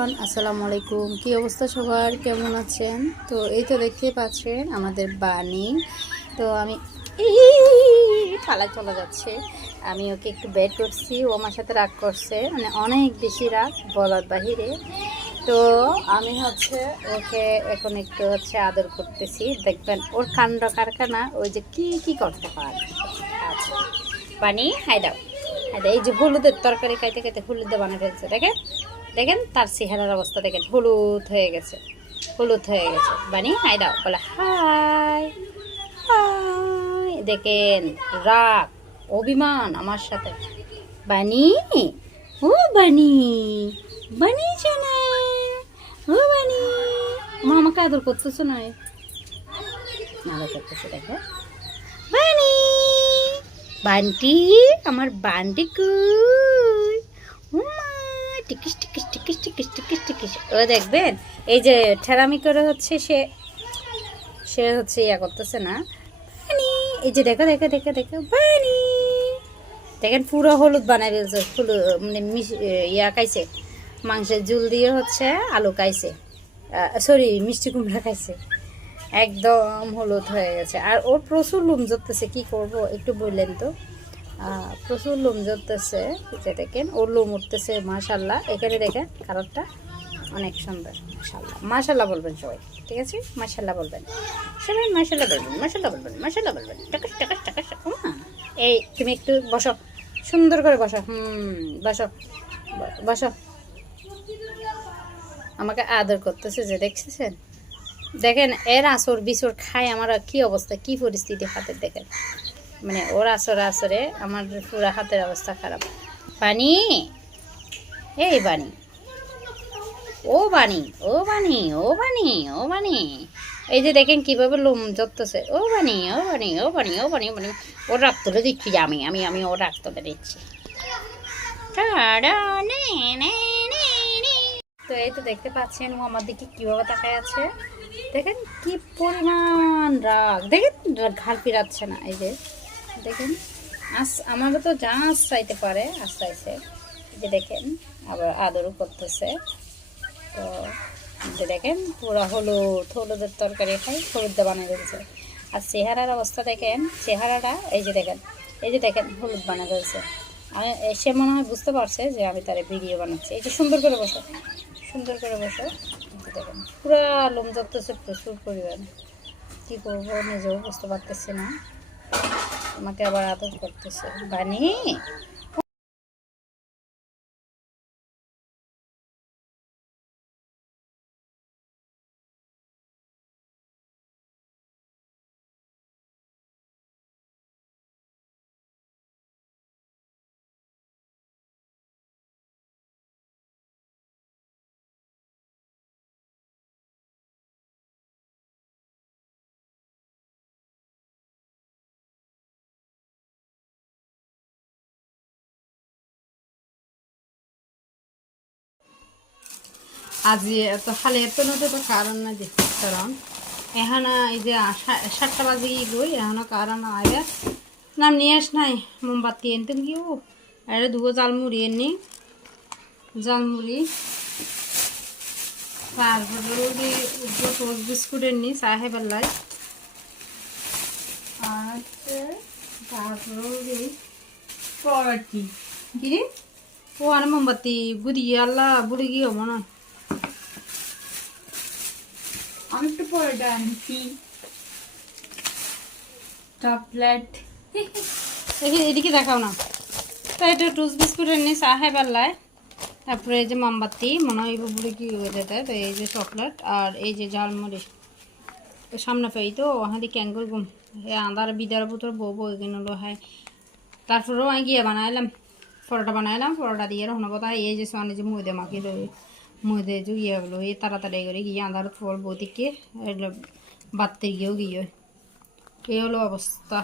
Everyone, আসসালামু আলাইকুম। কি অবস্থা সবার, কেমন আছেন? তো এই তো দেখতে পাচ্ছেন আমাদের বানি। তো আমি পালা চলে যাচ্ছে। আমি ওকে একটু বেড করছি, ও আমার সাথে রাগ করছে, মানে অনেক বেশি রাগ বলার বাহিরে। তো আমি ওকে এখন একটু আদর করতেছি। দেখবেন ওর কাণ্ড কারখানা, ওই যে কি কি করতে পারে। আচ্ছা বানি, হাই দাও, হাই দাও। এই যে হলুদের তরকারি খাইতে খাইতে হলুদে বানিয়ে ফেলছে, দেখেন দেখেন তার চেহারার অবস্থা দেখেন, হলুদ হয়ে গেছে, হলুদ হয়ে গেছে। বানি হাই দাও, বলে হাই হাই। দেখেন রাগ, অভিমান আমার সাথে। বানি, ও বানি, বানি জানা, ও বানি, আমাকে আদর করতেছে না, আদর করতেছে দেখে। বানি, বান্টি, আমার বান্টি কই, উমা, টিকিস টিকিস টিকিস টিকিস টিকিস টিকিস। ও দেখবেন এই যে ঠেরামি করে সে ইয়া করতেছে না। বানি, এই যে দেখো দেখো দেখো দেখো, বানি দেখেন পুরো হলুদ বানাই ফেলছে, হলুদ মানে ইয়া খাইছে, মাংসের ঝুল দিয়ে আলু খাইছে, সরি মিষ্টি কুমড়া খাইছে, একদম হলুদ হয়ে গেছে। আর ওর প্রচুর লোম জ্বরতেছে, কি করব একটু বললেন তো। প্রচুর লোম জ্বরতেছে, যে দেখেন ওর লোম উঠতেছে মাশাল্লাহ। এখানে দেখেন কালারটা অনেক সুন্দর, মাশাল্লাহ মাশাল্লাহ বলবেন সবাই, ঠিক আছে? মাশাল্লাহ বলবেন সবাই, মাশাল্লাহ বলবেন, মাশাল্লাহ বলবেন, মাশাল্লাহ বলবেন। Takas takas takas. এই তুমি একটু বসো, সুন্দর করে বসো, বসো বসো। আমাকে আদর করতেছে, যে দেখছেন, দেখেন এর আসর বিছর খায় আমার কি অবস্থা, কি পরিস্থিতি হাতের দেখেন, মানে ওর আসরে আমার পুরো হাতের অবস্থা খারাপ। বানি, এই বানি, ও বানি, ও বানি, ও বানি, ও বানি, এই যে দেখেন কিভাবে লোম জড়তেছে। ও বানি, ও বানি, ও বানি, ও বানি, ও বানি। ওর রাগ তুলে দিচ্ছি, আমি আমি আমি ওর রাগ তুলে দিচ্ছি। তো এই তো দেখতে পাচ্ছেন ও আমার দিকে কিভাবে তাকায় আছে, দেখেন কি পরিমাণ রাগ, দেখেন ঘাড় ফিরাচ্ছে না। এই যে দেখেন আমারও তো যা চাইতে পারে চাইছে, যে দেখেন আবার আদরও করতেছে। তো যে দেখেন পুরো হলুদের তরকারি খাই, হলুদ দিয়ে বানিয়ে দিয়েছে। আর চেহারার অবস্থা দেখেন, চেহারাটা এই যে দেখেন হলুদ বানিয়ে দিয়েছে। আমি সে মনে হয় বুঝতে পারছে যে আমি তার ভিডিও বানাচ্ছি। এই যে সুন্দর করে বসো, সুন্দর করে বসো। দেখেন পুরা লোম জড়তেছে প্রচুর পরিমাণে, কী করবো নিজেও বুঝতে পারতেছি না। আমাকে আবার আদর করতেছে। বানি, আজি এত খালি এত নদী তো কারণ না দেখতে, কারণ এখন এই যে 7টা বাজে গই, এখনো কারণ আয়া নাম নিয়ে আস নাই মোমবাতি এনতেন কি ও এটা দুগো জালমুড়ি এনে, জালমুড়ি তারপরে টোস্ট বিস্কুট এনে চা খাই পেলাই। আর তারপরে পরটি কি ও আর মোমবাতি বুড়ি আল্লাহ বুড়ি গিয়ে হবো না, আমি একটু পরোটা আনছি, চকলেট এদিকে দেখাও না। তো এটা টোস্ট বিস্কুট এনে চা খাই পেলায়। তারপরে এই যে মোমবাতি মনে হয় বুড়ি কি হয়ে যেতে, তো এই যে চকলেট আর এই যে ঝালমুড়ি তো সামনে পেয়ে তো হাঁদি ক্যাঙ্গুর গুম এ আদার বিদার ভিতর বউ এগুলো হয়। তারপরেও আমি গিয়ে বানাইলাম পরোটা, বানাইলাম পরোটা দিয়ে রহনা কথা এই যে সোয়ানি যে ময়দা মাখি রয়ে ময়দা যে ইয়েগুলো এই তাড়াতাড়ি করে গিয়ে আদার ফল বৌদিকে বাড়তে গিয়েও গিয়ে এই হলো অবস্থা।